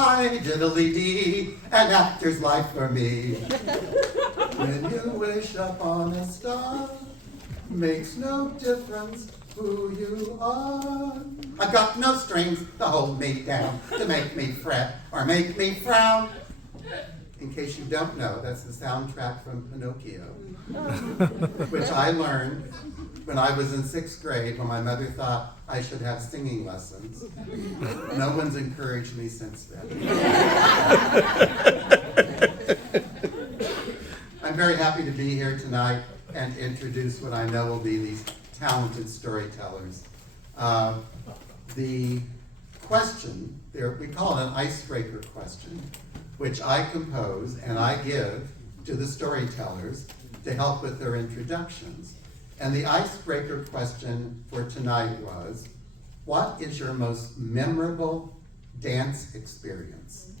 Hi, diddly-dee, an actor's life for me. When you wish upon a star, makes no difference who you are. I've got no strings to hold me down, to make me fret or make me frown. In case you don't know, that's the soundtrack from Pinocchio, which I learned when I was in 6th grade, when my mother thought I should have singing lessons. No one's encouraged me since then. I'm very happy to be here tonight and introduce what I know will be these talented storytellers. The question, we call it an icebreaker question, which I compose and I give to the storytellers to help with their introductions. And the icebreaker question for tonight was, what is your most memorable dance experience?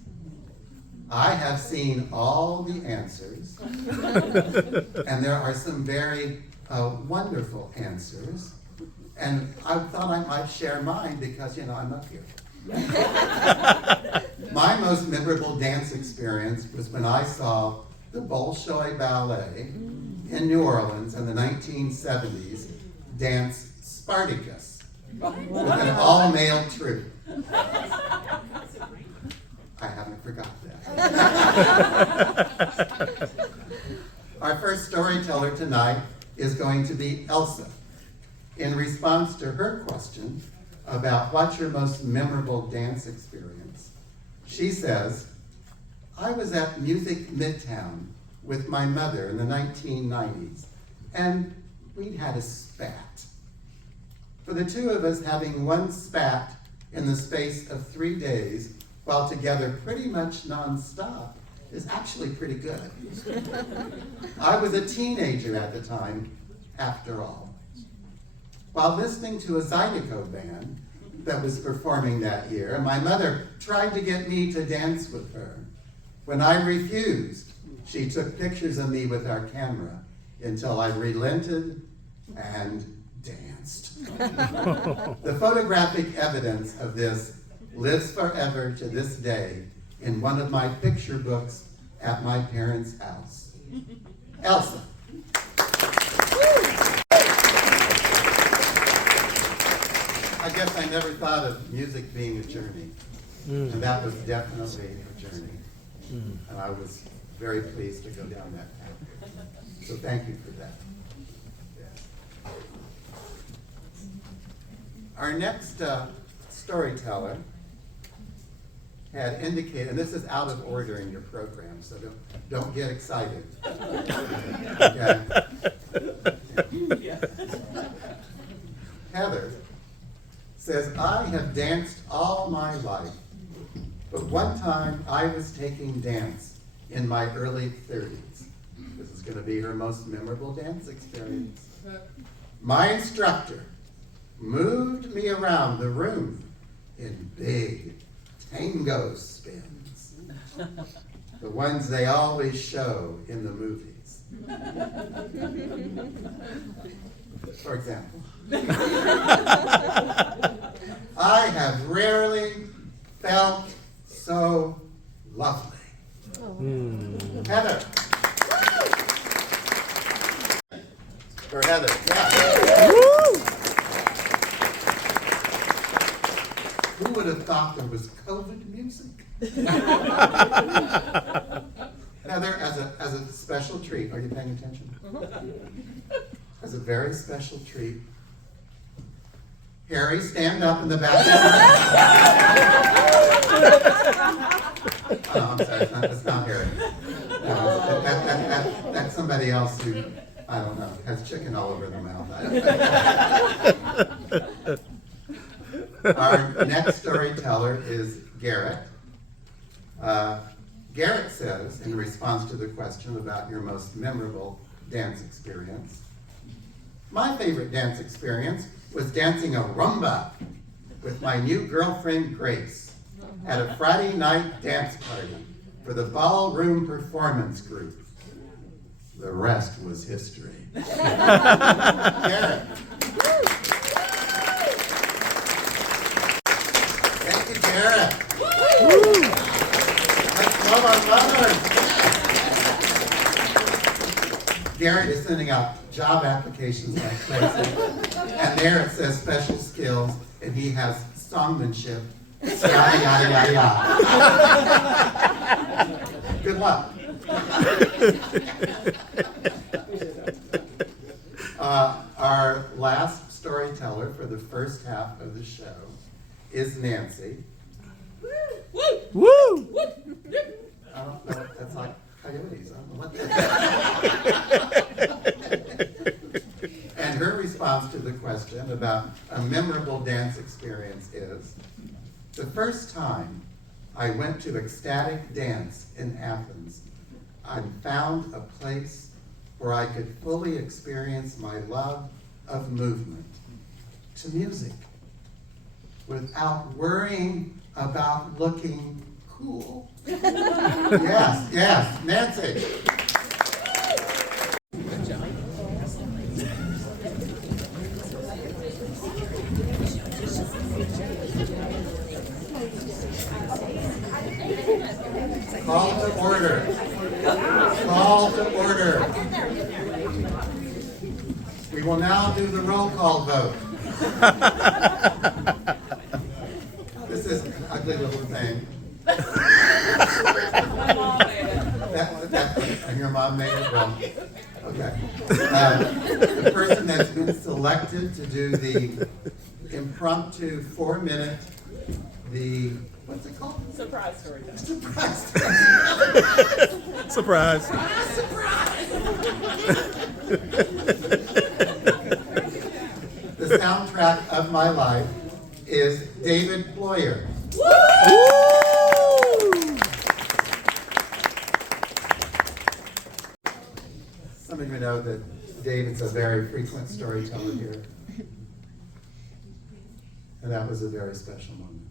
I have seen all the answers, and there are some very wonderful answers, and I thought I might share mine because, I'm up here. My most memorable dance experience was when I saw the Bolshoi Ballet in New Orleans in the 1970s dance Spartacus with an all-male troupe. I haven't forgot that. Our first storyteller tonight is going to be Elsa. In response to her question about what's your most memorable dance experience, she says, I was at Music Midtown with my mother in the 1990s, and we'd had a spat. For the two of us, having one spat in the space of 3 days while together pretty much nonstop is actually pretty good. I was a teenager at the time, after all. While listening to a Zydeco band that was performing that year, my mother tried to get me to dance with her. When I refused, she took pictures of me with our camera until I relented and danced. The photographic evidence of this lives forever to this day in one of my picture books at my parents' house. Elsa. I guess I never thought of music being a journey, and that was definitely a journey. And I was very pleased to go down that path. So thank you for that. Our next storyteller had indicated, and this is out of order in your program, so don't get excited. Okay. Heather says, I have danced all my life, but one time I was taking dance in my early 30s. This is going to be her most memorable dance experience. My instructor moved me around the room in big tango spins, the ones they always show in the movies. For example, I have rarely felt so lovely. Heather. For Heather, yeah. Who would have thought there was COVID music? Heather, as a special treat, are you paying attention? As a very special treat, Harry, stand up in the back. Oh, I'm sorry, it's not Harry. No, that's somebody else who, I don't know, has chicken all over their mouth. Our next storyteller is Garrett. Garrett says, in response to the question about your most memorable dance experience, my favorite dance experience was dancing a rumba with my new girlfriend Grace at a Friday night dance party for the Ballroom Performance Group. The rest was history. Garrett. Thank you, Garrett. Let's love our mothers. Garrett is sending out job applications like crazy. And there it says special skills, and he has songmanship. Yada, yada, yada, yada. Good luck. Our last storyteller for the first half of the show is Nancy. Woo! I don't know, that's like coyotes. I don't know what that is. And her response to the question about a memorable dance experience is, the first time I went to ecstatic dance in Athens, I found a place where I could fully experience my love of movement to music without worrying about looking cool. Yes, Nancy. Call to order. Call to order. We will now do the roll call vote. This is an ugly little thing. And your mom made it well. Okay. The person that's been selected to do the impromptu 4-minute, what's it called? Surprise story. Surprise. Surprise. The soundtrack of my life is David Boyer. Some of you know that David's a very frequent storyteller here. And that was a very special moment.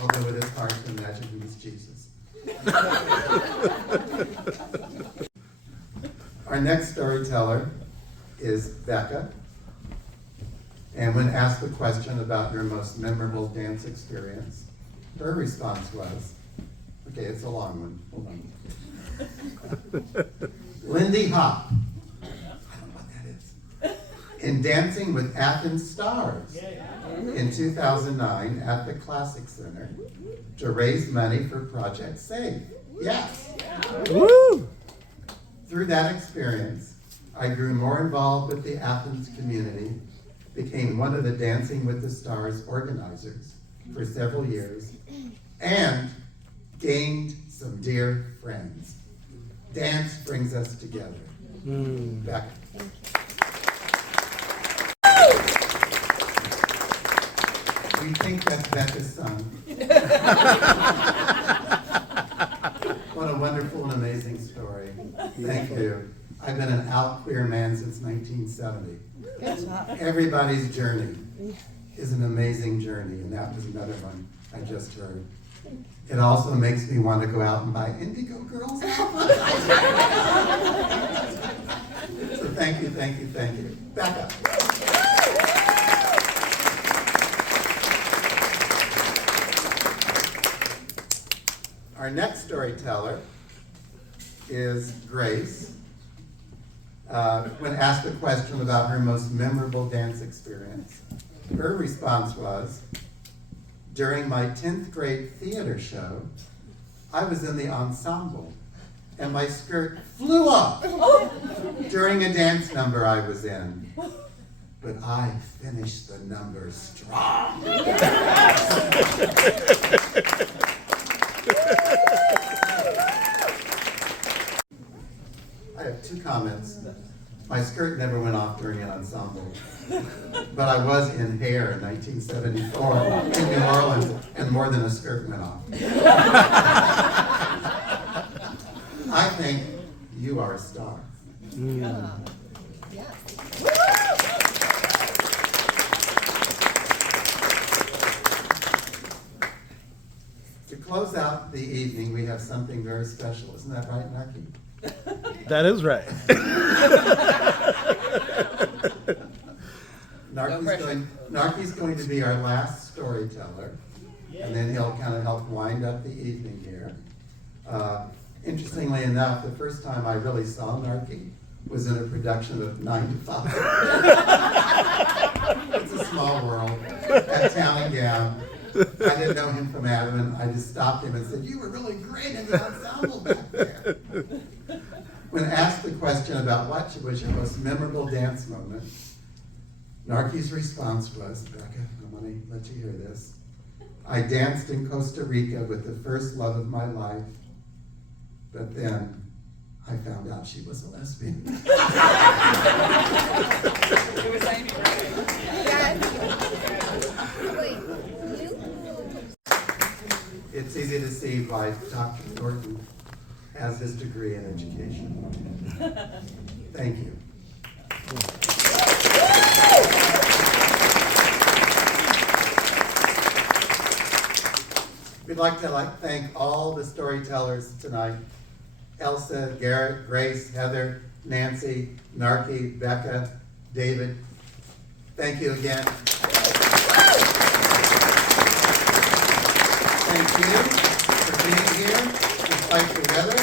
Although it is hard to imagine he was Jesus. Our next storyteller is Becca. And when asked the question about your most memorable dance experience, her response was, okay, it's a long one, hold on. Lindy Hop, I don't know what that is, in Dancing with Athens Stars in 2009 at the Classic Center to raise money for Project Safe. Yes. Woo! Through that experience, I grew more involved with the Athens community, became one of the Dancing with the Stars organizers for several years, and gained some dear friends. Dance brings us together. Becca. We think that's Becca's son. What a wonderful and amazing story. Thank you. I've been an out queer man since 1970. Everybody's journey is an amazing journey, and that was another one I just heard. It also makes me want to go out and buy Indigo Girls outfits. So thank you. Back up. Our next storyteller is Grace. When asked a question about her most memorable dance experience, her response was, during my 10th grade theater show, I was in the ensemble and my skirt flew off during a dance number I was in. But I finished the number strong. I have two comments. My skirt never went off during an ensemble, but I was in Hair in 1974 in New Orleans, and more than a skirt went off. I think you are a star. To close out the evening, we have something very special. Isn't that right, Naki? That is right. Narky's going to be our last storyteller, and then he'll kind of help wind up the evening here. Interestingly enough, the first time I really saw Narky was in a production of 9 to 5. It's a small world at Town and Gown. I didn't know him from Adam, and I just stopped him and said, "You were really great in the ensemble back there." When asked the question about what was your most memorable dance moment, Narky's response was, "Becca, I want to let you hear this. I danced in Costa Rica with the first love of my life, but then I found out she was a lesbian." It was Amy, right? It's easy to see why Dr. Norton has his degree in education. Thank you. We'd like to thank all the storytellers tonight. Elsa, Garrett, Grace, Heather, Nancy, Narky, Becca, David. Thank you again. Thank you for being here despite the weather.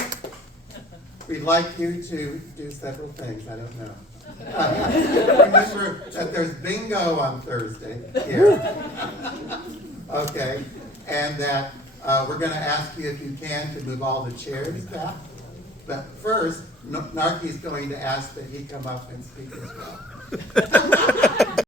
We'd like you to do several things. I don't know. Remember that there's bingo on Thursday here. Okay. And that we're going to ask you, if you can, to move all the chairs back. But first, Narky's going to ask that he come up and speak as well.